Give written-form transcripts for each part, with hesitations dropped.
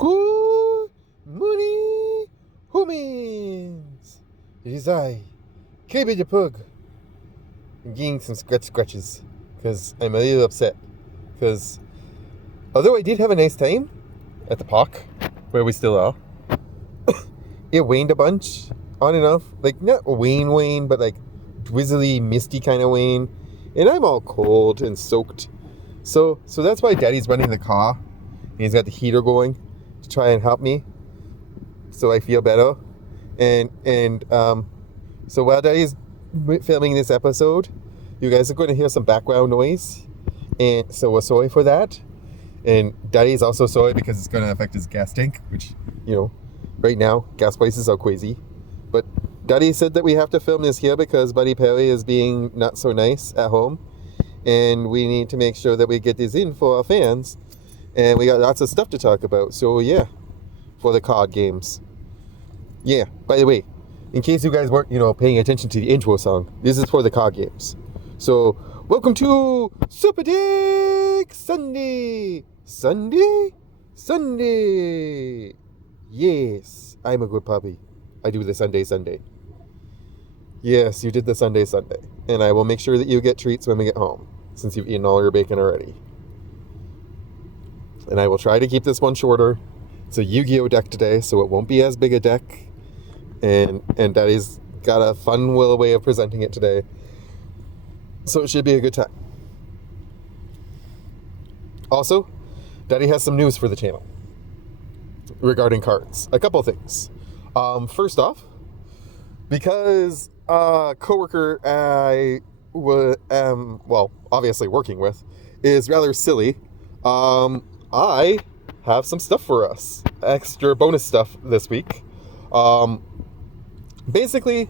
Good morning, humans. It is I, Kaiba the pug. I'm getting some scratches because I'm a little upset. Because although I did have a nice time at the park, where we still are, it rained a bunch on and off. Like, not rain, but like drizzly, misty kind of rain. And I'm all cold and soaked. So that's why Daddy's running the car. And he's got the heater going to try and help me so I feel better. And so while Daddy's filming this episode, you guys are going to hear some background noise. And so we're sorry for that. And Daddy's also sorry because it's going to affect his gas tank, which, right now, gas prices are crazy. But Daddy said that we have to film this here because Buddy Perry is being not so nice at home. And we need to make sure that we get this in for our fans. And we got lots of stuff to talk about. So, yeah, for the card games. Yeah, by the way, in case you guys weren't, paying attention to the intro song, this is for the card games. So, welcome to Super Dick Sunday. Sunday. Yes, I'm a good puppy. I do the Sunday. Yes, you did the Sunday. And I will make sure that you get treats when we get home, since you've eaten all your bacon already. And I will try to keep this one shorter. It's a Yu-Gi-Oh deck today, so it won't be as big a deck. And Daddy's got a fun little way of presenting it today. So it should be a good time. Also, Daddy has some news for the channel regarding cards. A couple things. First off, because a coworker I obviously working with is rather silly, I have some stuff for us. Extra bonus stuff this week. Basically,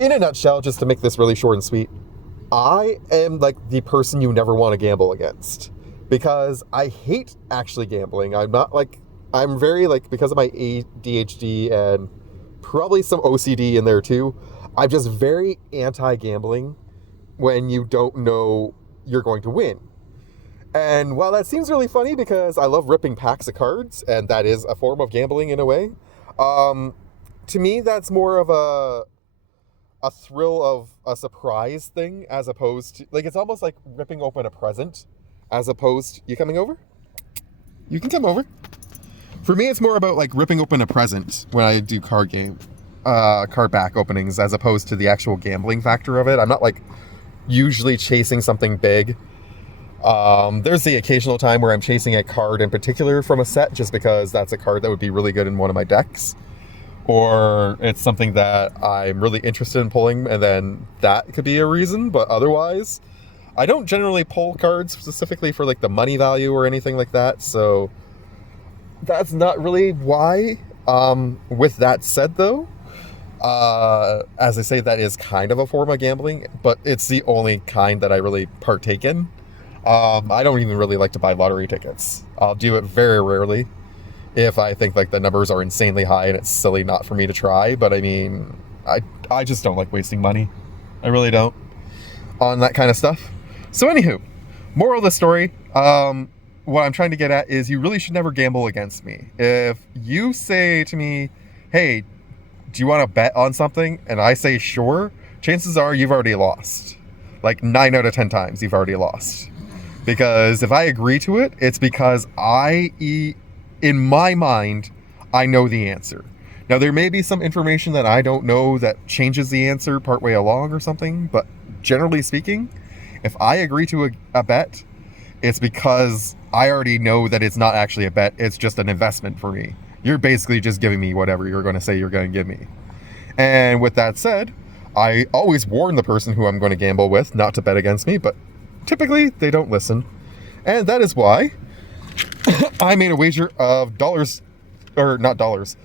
in a nutshell, just to make this really short and sweet, I am like the person you never want to gamble against. Because I hate actually gambling. I'm very because of my ADHD and probably some OCD in there too. I'm just very anti-gambling when you don't know you're going to win. And while that seems really funny because I love ripping packs of cards, and that is a form of gambling in a way, to me that's more of a thrill of a surprise thing as opposed to, it's almost like ripping open a present as opposed to, you coming over? You can come over. For me, it's more about ripping open a present when I do card back openings as opposed to the actual gambling factor of it. I'm not usually chasing something big. There's the occasional time where I'm chasing a card in particular from a set just because that's a card that would be really good in one of my decks. Or it's something that I'm really interested in pulling, and then that could be a reason. But otherwise, I don't generally pull cards specifically for the money value or anything like that. So that's not really why. With that said, though, as I say, that is kind of a form of gambling, but it's the only kind that I really partake in. I don't even really like to buy lottery tickets. I'll do it very rarely if I think the numbers are insanely high and it's silly not for me to try. But I mean, I just don't like wasting money. I really don't on that kind of stuff. So anywho, moral of the story, what I'm trying to get at is you really should never gamble against me. If you say to me, hey, do you want to bet on something? And I say sure, chances are you've already lost. 9 out of 10 times you've already lost. Because if I agree to it, it's because in my mind, I know the answer. Now, there may be some information that I don't know that changes the answer partway along or something, but generally speaking, if I agree to a bet, it's because I already know that it's not actually a bet, it's just an investment for me. You're basically just giving me whatever you're going to say you're going to give me. And with that said, I always warn the person who I'm going to gamble with not to bet against me, but typically they don't listen. And that is why I made a wager of dollars, or not dollars,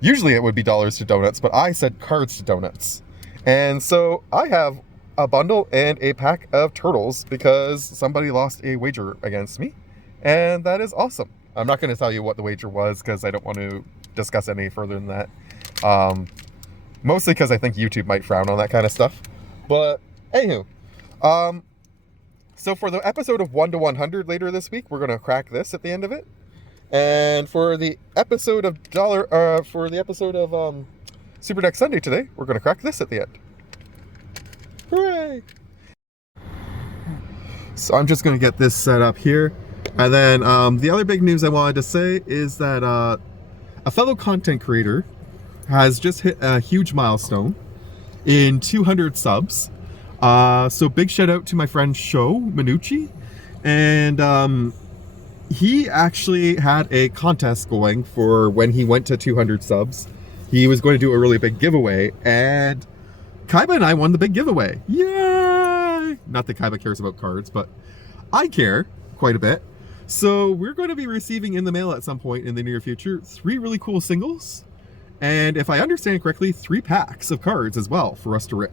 usually it would be dollars to donuts, but I said cards to donuts. And so I have a bundle and a pack of turtles because somebody lost a wager against me, and that is awesome. I'm not going to tell you what the wager was because I don't want to discuss any further than that. Mostly because I think YouTube might frown on that kind of stuff. But anywho, so for the episode of 1 to 100 later this week, we're going to crack this at the end of it. And for the episode of Super Deck Sunday today, we're going to crack this at the end. Hooray! So I'm just going to get this set up here. And then the other big news I wanted to say is that a fellow content creator has just hit a huge milestone in 200 subs. So big shout out to my friend Shomenuchi. And he actually had a contest going for when he went to 200 subs. He was going to do a really big giveaway, and Kaiba and I won the big giveaway. Yay! Not that Kaiba cares about cards, but I care quite a bit. So we're going to be receiving in the mail at some point in the near future 3 really cool singles, and if I understand correctly, 3 packs of cards as well for us to rip.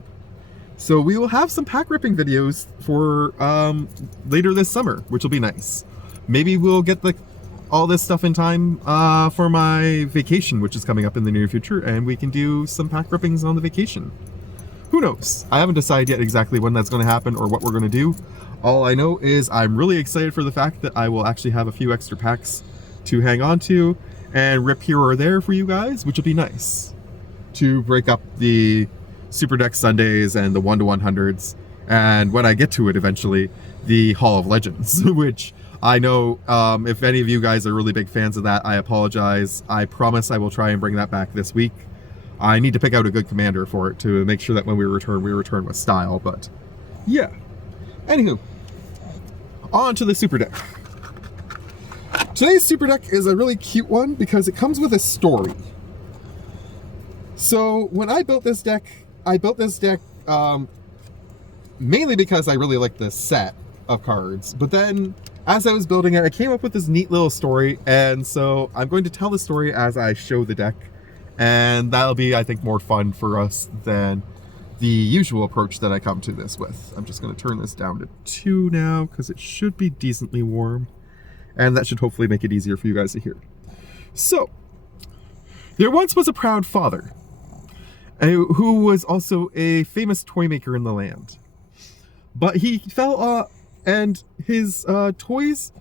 So we will have some pack ripping videos for later this summer, which will be nice. Maybe we'll get all this stuff in time for my vacation, which is coming up in the near future, and we can do some pack rippings on the vacation. Who knows? I haven't decided yet exactly when that's going to happen or what we're going to do. All I know is I'm really excited for the fact that I will actually have a few extra packs to hang on to and rip here or there for you guys, which will be nice to break up the Super Deck Sundays and the 1-to-100s, and when I get to it eventually, the Hall of Legends, which I know if any of you guys are really big fans of that, I apologize. I promise I will try and bring that back this week. I need to pick out a good commander for it to make sure that when we return with style, but yeah. Anywho, on to the Super Deck. Today's Super Deck is a really cute one because it comes with a story. So when I built this deck, mainly because I really like this set of cards, but then as I was building it, I came up with this neat little story, and so I'm going to tell the story as I show the deck, and that'll be, I think, more fun for us than the usual approach that I come to this with. I'm just going to turn this down to 2 now, because it should be decently warm, and that should hopefully make it easier for you guys to hear. So, there once was a proud father, who was also a famous toy maker in the land. But he fell and his toys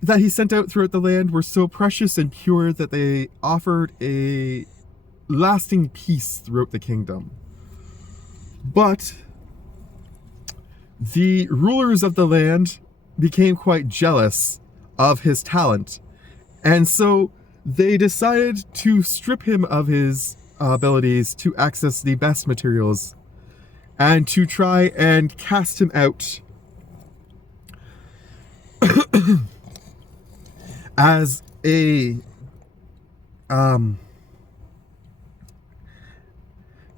that he sent out throughout the land were so precious and pure that they offered a lasting peace throughout the kingdom. But the rulers of the land became quite jealous of his talent, and so they decided to strip him of his abilities to access the best materials and to try and cast him out as a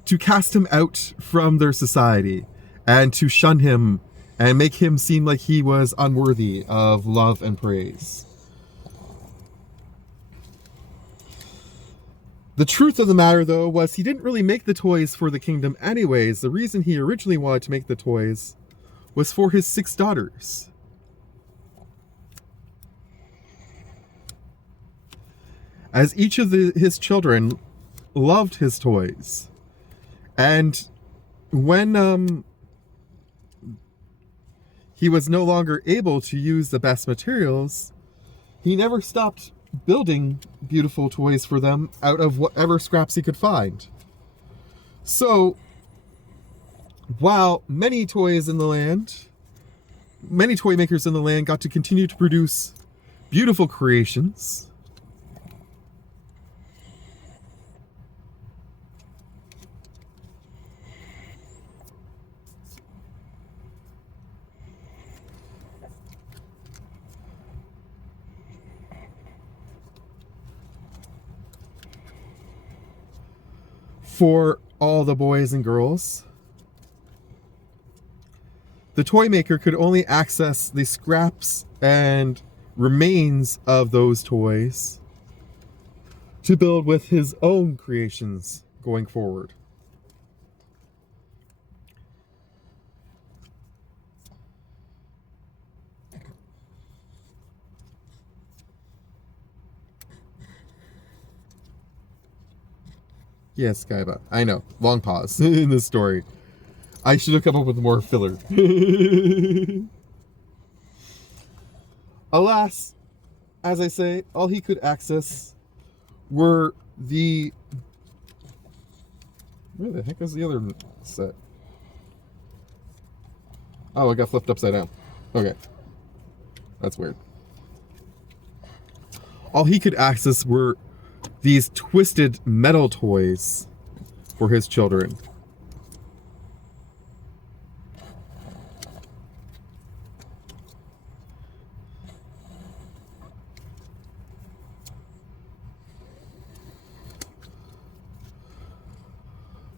to cast him out from their society and to shun him and make him seem like he was unworthy of love and praise. The truth of the matter, though, was he didn't really make the toys for the kingdom anyways. The reason he originally wanted to make the toys was for his 6 daughters. As each of his children loved his toys. And when he was no longer able to use the best materials, he never stopped building beautiful toys for them out of whatever scraps he could find. So, while many toy makers in the land got to continue to produce beautiful creations, for all the boys and girls, the toy maker could only access the scraps and remains of those toys to build with his own creations going forward. Yes, Kaiba. I know. Long pause in this story. I should have come up with more filler. Alas, as I say, all he could access were the... Where the heck is the other set? Oh, it got flipped upside down. Okay. That's weird. All he could access were these twisted metal toys for his children.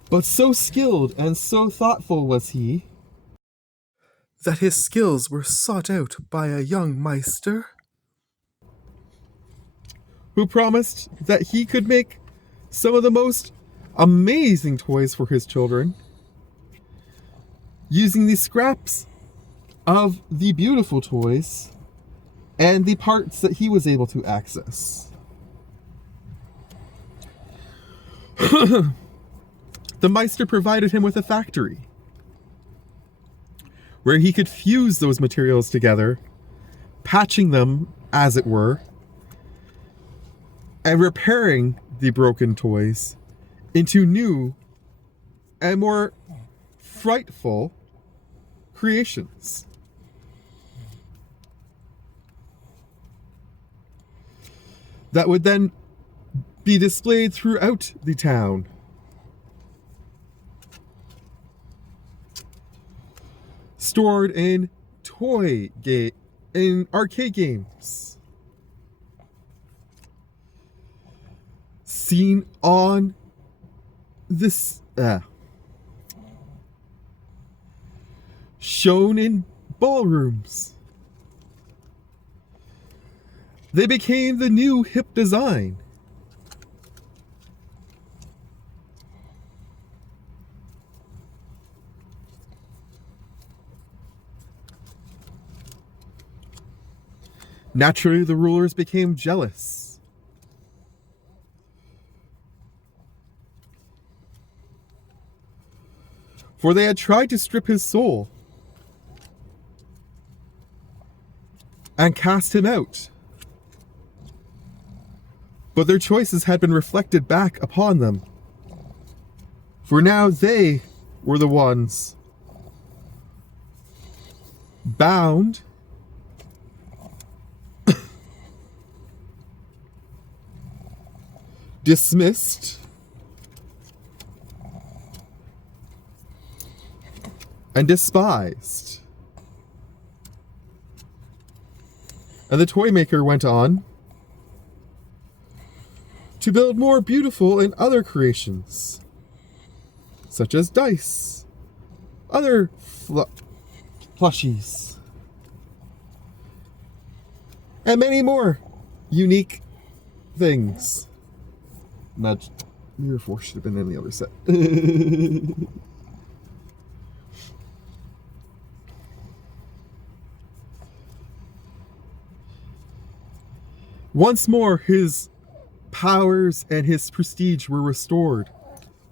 But so skilled and so thoughtful was he, that his skills were sought out by a young Meister, who promised that he could make some of the most amazing toys for his children, using the scraps of the beautiful toys and the parts that he was able to access. The Meister provided him with a factory where he could fuse those materials together, patching them, as it were, and repairing the broken toys into new and more frightful creations. That would then be displayed throughout the town. Stored in in arcade games. Seen on this shown in ballrooms. They became the new hip design. Naturally, the rulers became jealous. For they had tried to strip his soul and cast him out. But their choices had been reflected back upon them. For now they were the ones bound dismissed and despised. And the toy maker went on to build more beautiful and other creations, such as dice, other plushies, and many more unique things. Nudge. Mirror Force should have been in the other set. Once more, his powers and his prestige were restored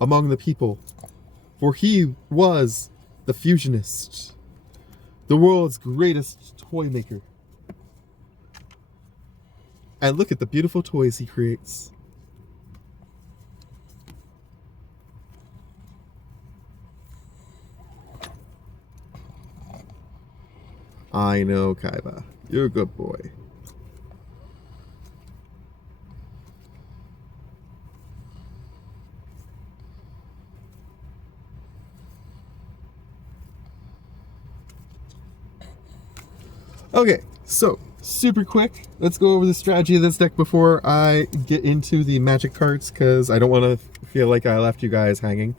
among the people, for he was the fusionist, the world's greatest toy maker. And look at the beautiful toys he creates. I know, Kaiba. You're a good boy. Okay, so super quick, let's go over the strategy of this deck before I get into the magic cards, because I don't want to feel like I left you guys hanging.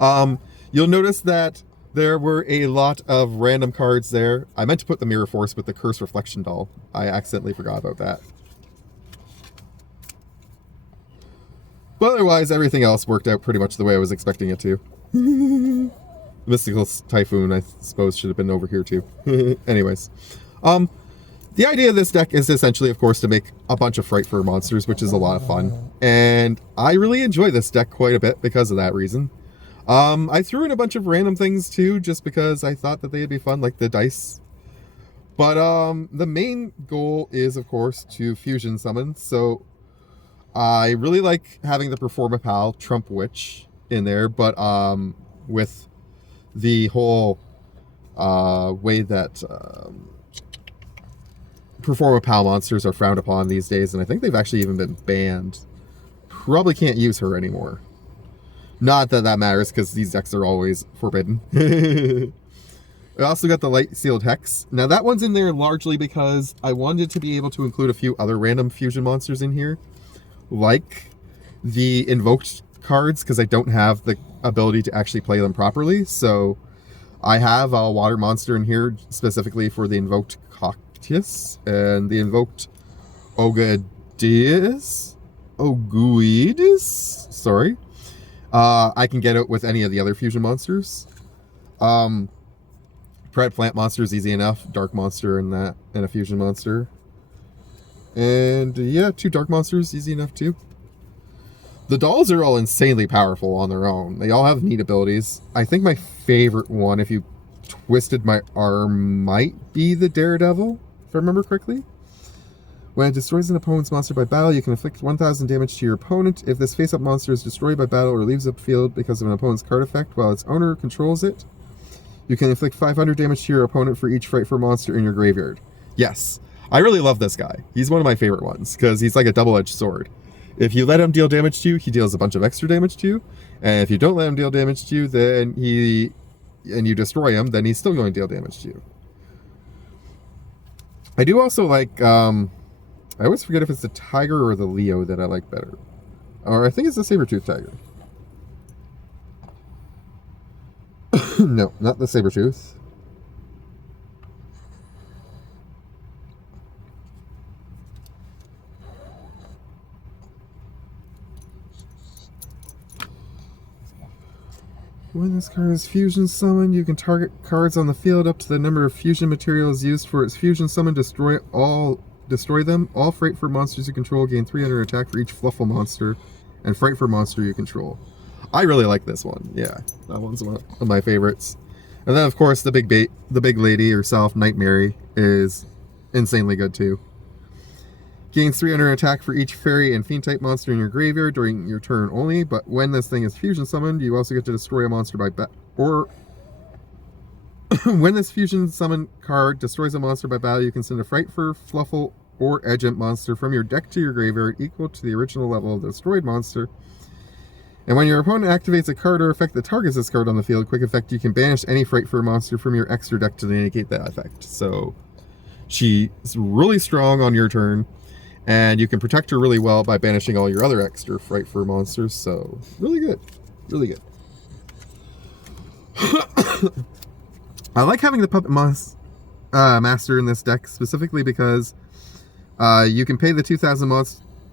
You'll notice that there were a lot of random cards there. I meant to put the Mirror Force with the Curse Reflection Doll. I accidentally forgot about that. But otherwise, everything else worked out pretty much the way I was expecting it to. Mystical Typhoon, I suppose, should have been over here too. Anyways. The idea of this deck is essentially, of course, to make a bunch of Frighfurly monsters, which is a lot of fun. And I really enjoy this deck quite a bit because of that reason. I threw in a bunch of random things too, just because I thought that they'd be fun, like the dice. But the main goal is, of course, to fusion summon. So I really like having the Performa Pal Trump Witch in there, but with the whole way that Performa Pal monsters are frowned upon these days, and I think they've actually even been banned. Probably can't use her anymore. Not that that matters, because these decks are always forbidden. I also got the Light Sealed Hex. Now that one's in there largely because I wanted to be able to include a few other random fusion monsters in here, like the Invoked cards, because I don't have the ability to actually play them properly. So I have a water monster in here specifically for the Invoked Cactus and the Invoked Oguidus? Sorry. I can get it with any of the other fusion monsters. Pred Plant Monster is easy enough. Dark Monster and that, and a Fusion Monster. And yeah, 2 Dark Monsters, easy enough too. The dolls are all insanely powerful on their own. They all have neat abilities. I think my favorite one, if you twisted my arm, might be the Daredevil, if I remember correctly. When it destroys an opponent's monster by battle, you can inflict 1,000 damage to your opponent. If this face-up monster is destroyed by battle or leaves the field because of an opponent's card effect while its owner controls it, you can inflict 500 damage to your opponent for each Frightfur monster in your graveyard. Yes, I really love this guy. He's one of my favorite ones, because he's like a double-edged sword. If you let him deal damage to you, he deals a bunch of extra damage to you. And if you don't let him deal damage to you, then you destroy him, then he's still going to deal damage to you. I do also like, I always forget if it's the Tiger or the Leo that I like better. Or I think it's the Saber-Tooth Tiger. No, not the Saber-Tooth. When this card is fusion summoned, you can target cards on the field up to the number of fusion materials used for its fusion summon. Destroy them. All Frightfur monsters you control gain 300 attack for each Fluffle monster and Frightfur monster you control. I really like this one. Yeah, that one's one of my favorites. And then, of course, the big lady herself, Nightmare, is insanely good too. Gains 300 attack for each fairy and fiend type monster in your graveyard during your turn only. But when this thing is fusion summoned, you also get to destroy a monster by when this fusion summon card destroys a monster by battle, you can send a Frightfur, Fluffle, or Edgent monster from your deck to your graveyard equal to the original level of the destroyed monster. And when your opponent activates a card or effect that targets this card on the field, quick effect, you can banish any Frightfur monster from your extra deck to negate that effect. So she's really strong on your turn, and you can protect her really well by banishing all your other extra Frightfur monsters. So really good. Really good. I like having the Puppet Master in this deck specifically because you can pay the 2,000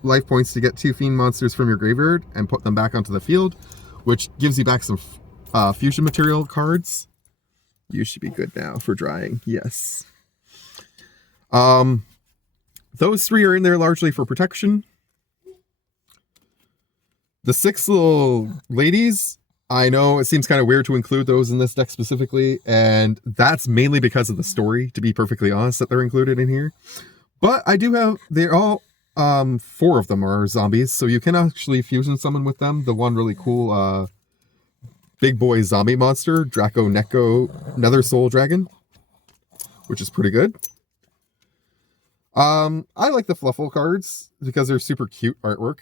life points to get 2 Fiend monsters from your graveyard and put them back onto the field, which gives you back some fusion material cards. You should be good now for drying. Yes. Those 3 are in there largely for protection. The 6 little ladies, I know it seems kind of weird to include those in this deck specifically, and that's mainly because of the story, to be perfectly honest, that they're included in here. But I do have, they're all, 4 of them are zombies, so you can actually fusion summon with them. The one really cool, big boy zombie monster, Draco Neko Nether Soul Dragon, which is pretty good. I like the Fluffle cards because they're super cute artwork.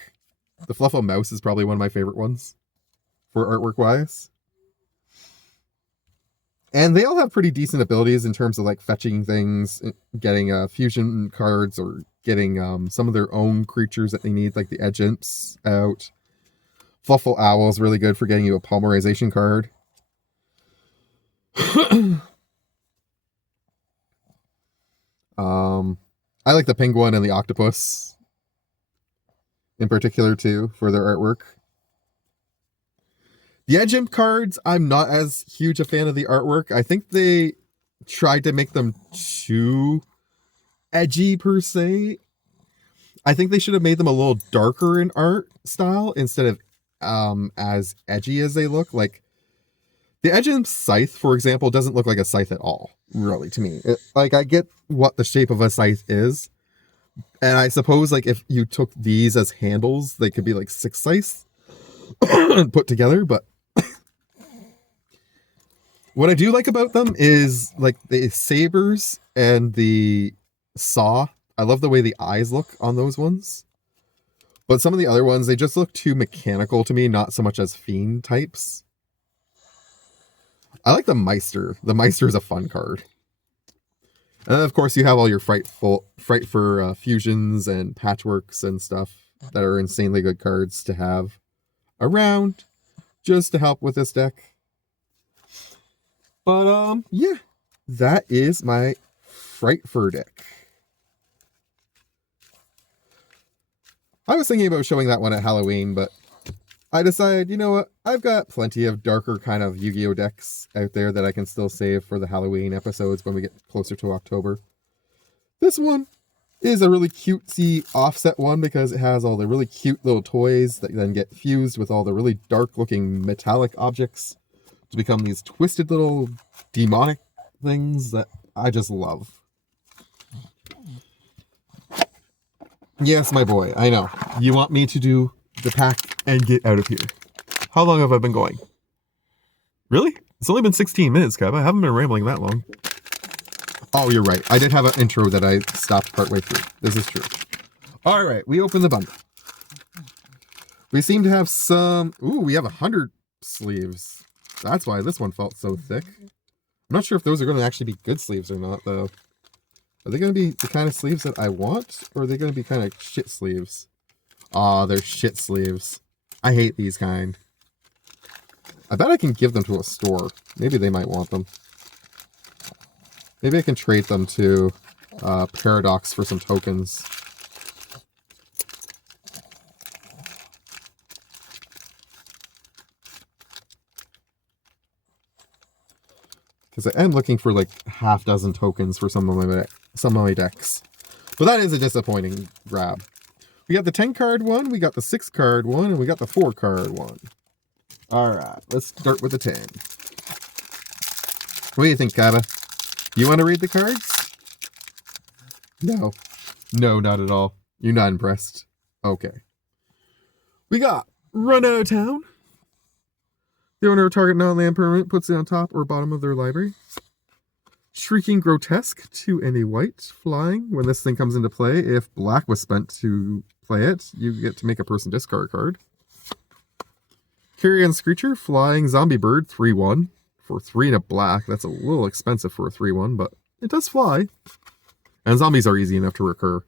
The Fluffle Mouse is probably one of my favorite ones for artwork wise. And they all have pretty decent abilities in terms of like fetching things, getting fusion cards, or getting some of their own creatures that they need, like the Edgents out. Fluffle Owl is really good for getting you a polymerization card. I like the Penguin and the Octopus in particular too for their artwork. The Edgent cards, I'm not as huge a fan of the artwork. I think they tried to make them too edgy per se. I think they should have made them a little darker in art style instead of as edgy as they look. Like, The Edgem Scythe, for example, doesn't look like a scythe at all, really, to me. Like, I get what the shape of a scythe is, and I suppose, like, if you took these as handles, they could be, like, 6 scythes put together, but what I do like about them is, like, the sabers and the saw. I love the way the eyes look on those ones. But some of the other ones, they just look too mechanical to me, not so much as fiend types. I like the Meister. The Meister is a fun card. And then, of course, you have all your Frightfur fusions and patchworks and stuff that are insanely good cards to have around just to help with this deck. But, yeah, that is my Frightfur deck. I was thinking about showing that one at Halloween, but I decided, you know what, I've got plenty of darker kind of Yu-Gi-Oh decks out there that I can still save for the Halloween episodes when we get closer to October. This one is a really cutesy offset one because it has all the really cute little toys that then get fused with all the really dark looking metallic objects to become these twisted little demonic things that I just love. Yes, my boy, I know. You want me to do the pack and get out of here. How long have I been going? Really? It's only been 16 minutes, Kaiba. I haven't been rambling that long. Oh, you're right. I did have an intro that I stopped partway through. This is true. All right, we open the bundle. We seem to have some... Ooh, we have 100 sleeves. That's why this one felt so thick. I'm not sure if those are going to actually be good sleeves or not, though. Are they going to be the kind of sleeves that I want? Or are they going to be kind of shit sleeves? Aw, they're shit sleeves. I hate these kind. I bet I can give them to a store. Maybe they might want them. Maybe I can trade them to Paradox for some tokens. Because I am looking for like half dozen tokens for some of my decks. But that is a disappointing grab. We got the 10 card one, we got the 6 card one, and we got the 4 card one. Alright, let's start with the 10. What do you think, Kaiba? You want to read the cards? No. No, not at all. You're not impressed. Okay. We got Run Out of Town. The owner of target non-land permanent puts it on top or bottom of their library. Shrieking Grotesque, 2 and a white, flying. When this thing comes into play, if black was spent to play it, you get to make a person discard a card. Carrion Screecher, flying zombie bird, 3/1. For 3 and a black, that's a little expensive for a 3/1, but it does fly. And zombies are easy enough to recur.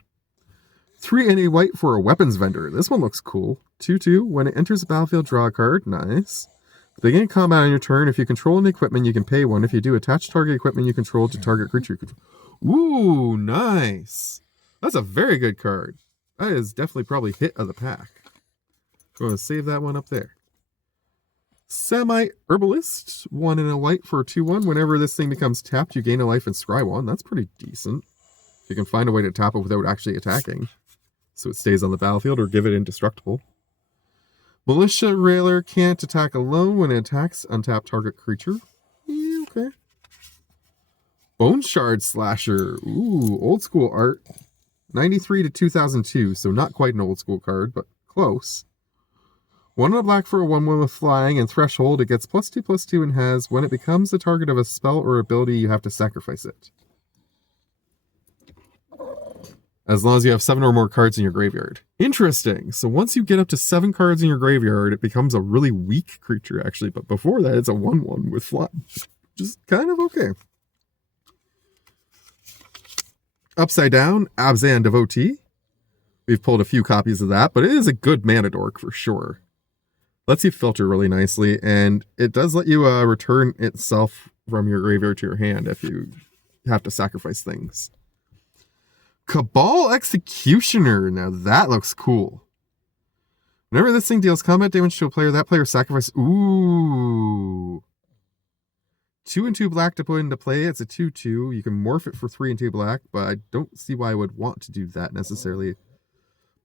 3 and a white for a weapons vendor. This one looks cool. 2/2, when it enters the battlefield, draw a card. Nice. Beginning combat on your turn, if you control an equipment, you can pay 1. If you do, attach target equipment you control to target creature you control. Ooh, nice. That's a very good card. That is definitely probably hit of the pack. Going to save that one up there. Semi-Herbalist, 1 and a white for a 2/1. Whenever this thing becomes tapped, you gain a life and scry 1. That's pretty decent. You can find a way to tap it without actually attacking, so it stays on the battlefield, or give it indestructible. Militia Railer can't attack alone. When it attacks, untap target creature. Yeah, okay. Bone Shard Slasher. Ooh, old school art. 93 to 2002, so not quite an old school card, but close. 1 and a black for a 1/1 with flying and threshold. It gets +2/+2 and has, when it becomes the target of a spell or ability, you have to sacrifice it. As long as you have 7 or more cards in your graveyard. Interesting. So once you get up to 7 cards in your graveyard, it becomes a really weak creature, actually. But before that, it's a 1/1 with fly. Just kind of okay. Upside Down, Abzan Devotee. We've pulled a few copies of that, but it is a good mana dork for sure. Lets you filter really nicely, and it does let you return itself from your graveyard to your hand if you have to sacrifice things. Cabal Executioner. Now that looks cool. Whenever this thing deals combat damage to a player, that player sacrifices... Ooh. 2 and 2 black to put into play. It's a 2/2. You can morph it for 3 and 2 black, but I don't see why I would want to do that necessarily.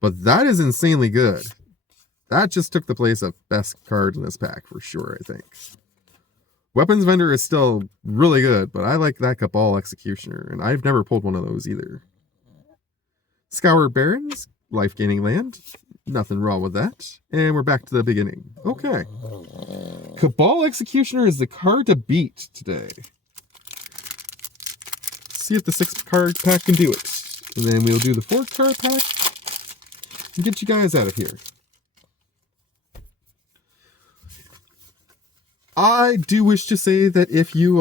But that is insanely good. That just took the place of best card in this pack for sure, I think. Weapons Vendor is still really good, but I like that Cabal Executioner, and I've never pulled one of those either. Scour Barrens, life gaining land. Nothing wrong with that. And we're back to the beginning. Okay. Cabal Executioner is the card to beat today. See if the 6-card pack can do it. And then we'll do the 4-card pack and get you guys out of here. I do wish to say that if you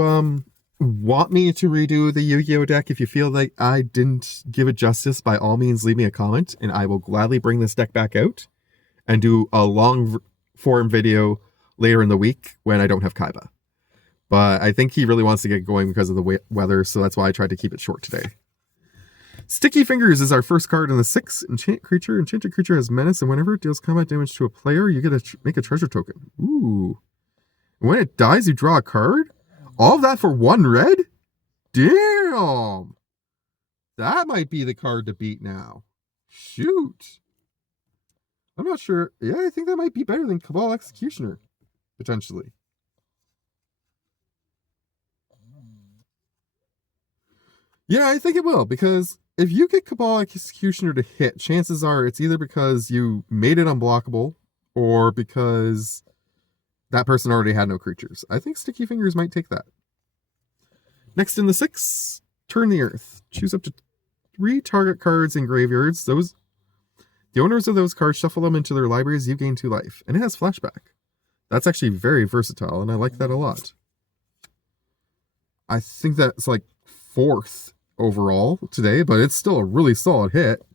want me to redo the Yu-Gi-Oh deck, if you feel like I didn't give it justice, by all means leave me a comment and I will gladly bring this deck back out and do a long form video later in the week when I don't have Kaiba. But I think he really wants to get going because of the weather, so that's why I tried to keep it short today. Sticky Fingers is our first card in the 6. Enchanted creature has menace, and whenever it deals combat damage to a player, you get to make a treasure token. Ooh. When it dies, you draw a card? All of that for 1 red? Damn! That might be the card to beat now. Shoot. I'm not sure. Yeah, I think that might be better than Cabal Executioner. Potentially. Yeah, I think it will, because if you get Cabal Executioner to hit, chances are it's either because you made it unblockable or because that person already had no creatures. I think Sticky Fingers might take that. Next in the 6, Turn the Earth. Choose up to 3 target cards in graveyards. The owners of those cards shuffle them into their libraries. You gain 2 life. And it has flashback. That's actually very versatile, and I like that a lot. I think that's like 4th overall today, but it's still a really solid hit.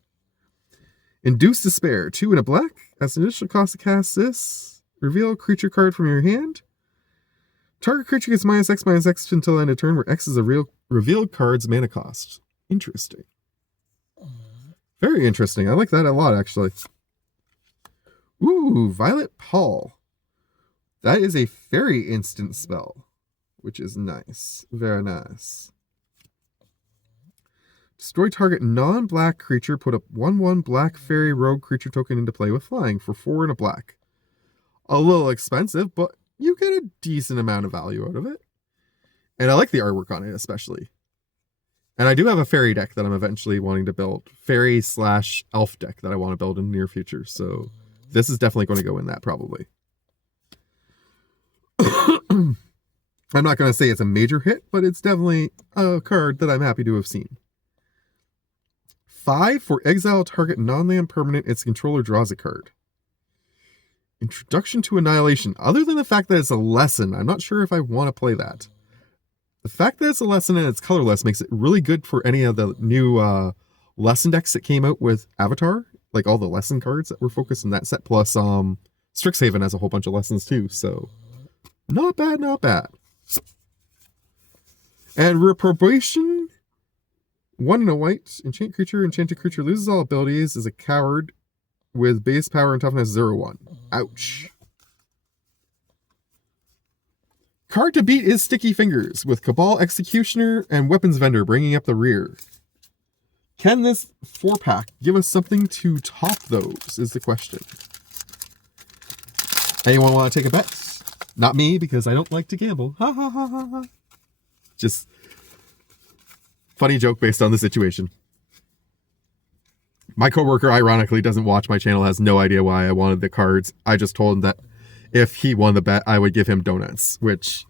Induce Despair. 2 and a black. As an initial cost to cast this, reveal a creature card from your hand. Target creature gets -X/-X until end of turn, where X is a revealed card's mana cost. Interesting. Very interesting. I like that a lot, actually. Ooh, Violet Pall. That is a fairy instant spell, which is nice. Very nice. Destroy target non-black creature. Put a 1/1 black fairy rogue creature token into play with flying for 4 and a black. A little expensive, but you get a decent amount of value out of it. And I like the artwork on it, especially. And I do have a fairy deck that I'm eventually wanting to build. Fairy/elf deck that I want to build in the near future. So this is definitely going to go in that, probably. I'm not going to say it's a major hit, but it's definitely a card that I'm happy to have seen. 5 for exile target non-land permanent. Its controller draws a card. Introduction to Annihilation. Other than the fact that it's a lesson, I'm not sure if I want to play that. The fact that it's a lesson and it's colorless makes it really good for any of the new lesson decks that came out with Avatar. Like all the lesson cards that were focused in that set. Plus Strixhaven has a whole bunch of lessons too. So not bad, not bad. And Reprobation. 1 and a white. Enchanted creature loses all abilities, is a coward with base power and toughness 0/1. Ouch. Card to beat is Sticky Fingers, with Cabal Executioner and Weapons Vendor bringing up the rear. Can this 4-pack give us something to top those, is the question. Anyone want to take a bet? Not me, because I don't like to gamble. Ha ha ha ha ha. Just funny joke based on the situation. My coworker, ironically, doesn't watch my channel, has no idea why I wanted the cards. I just told him that if he won the bet, I would give him donuts, which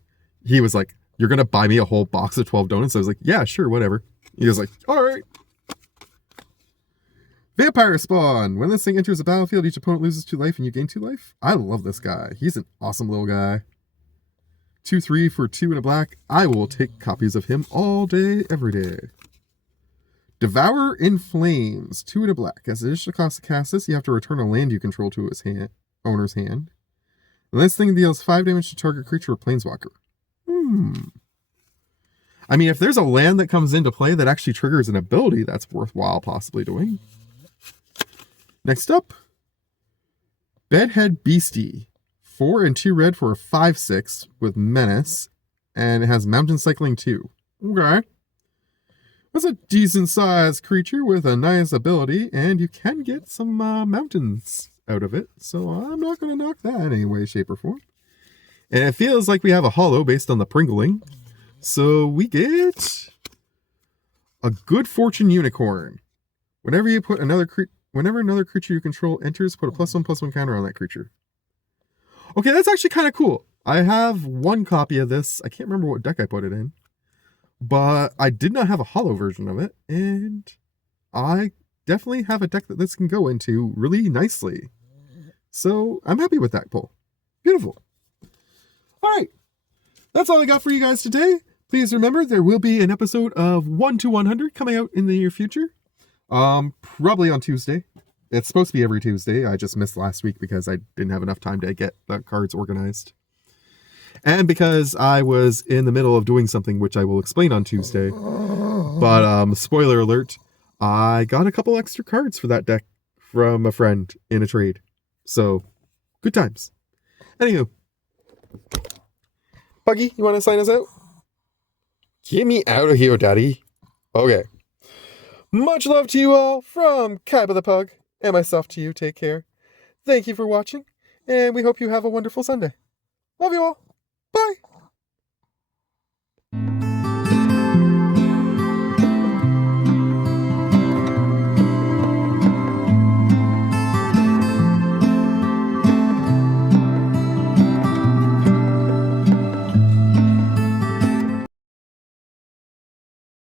he was like, "You're going to buy me a whole box of 12 donuts?" I was like, "Yeah, sure, whatever." He was like, "All right." Vampire Spawn. When this thing enters the battlefield, each opponent loses 2 life and you gain 2 life. I love this guy. He's an awesome little guy. 2/3 for 2 and a black. I will take copies of him all day, every day. Devour in Flames, 2 and a black. As an additional cost to cast this, you have to return a land you control to its owner's hand. And this thing deals 5 damage to target creature or planeswalker. I mean, if there's a land that comes into play that actually triggers an ability, that's worthwhile possibly doing. Next up, Bedhead Beastie. 4 and 2 red for a 5/6 with Menace. And it has Mountain Cycling 2. Okay. That's a decent sized creature with a nice ability, and you can get some mountains out of it, so I'm not going to knock that in any way, shape, or form. And it feels like we have a holo based on the Pringling. So we get a Good Fortune Unicorn. Whenever another creature you control enters, put a +1/+1 counter on that creature. Okay, that's actually kind of cool. I have one copy of this. I can't remember what deck I put it in. But I did not have a holo version of it. And I definitely have a deck that this can go into really nicely. So I'm happy with that pull. Beautiful. All right. That's all I got for you guys today. Please remember there will be an episode of 1 to 100 coming out in the near future. Probably on Tuesday. It's supposed to be every Tuesday. I just missed last week because I didn't have enough time to get the cards organized. And because I was in the middle of doing something which I will explain on Tuesday. But spoiler alert, I got a couple extra cards for that deck from a friend in a trade. So, good times. Anywho. Buggy, you want to sign us out? Get me out of here, Daddy. Okay. Much love to you all from Kaiba the Pug, and myself to you. Take care. Thank you for watching, and we hope you have a wonderful Sunday. Love you all. Bye.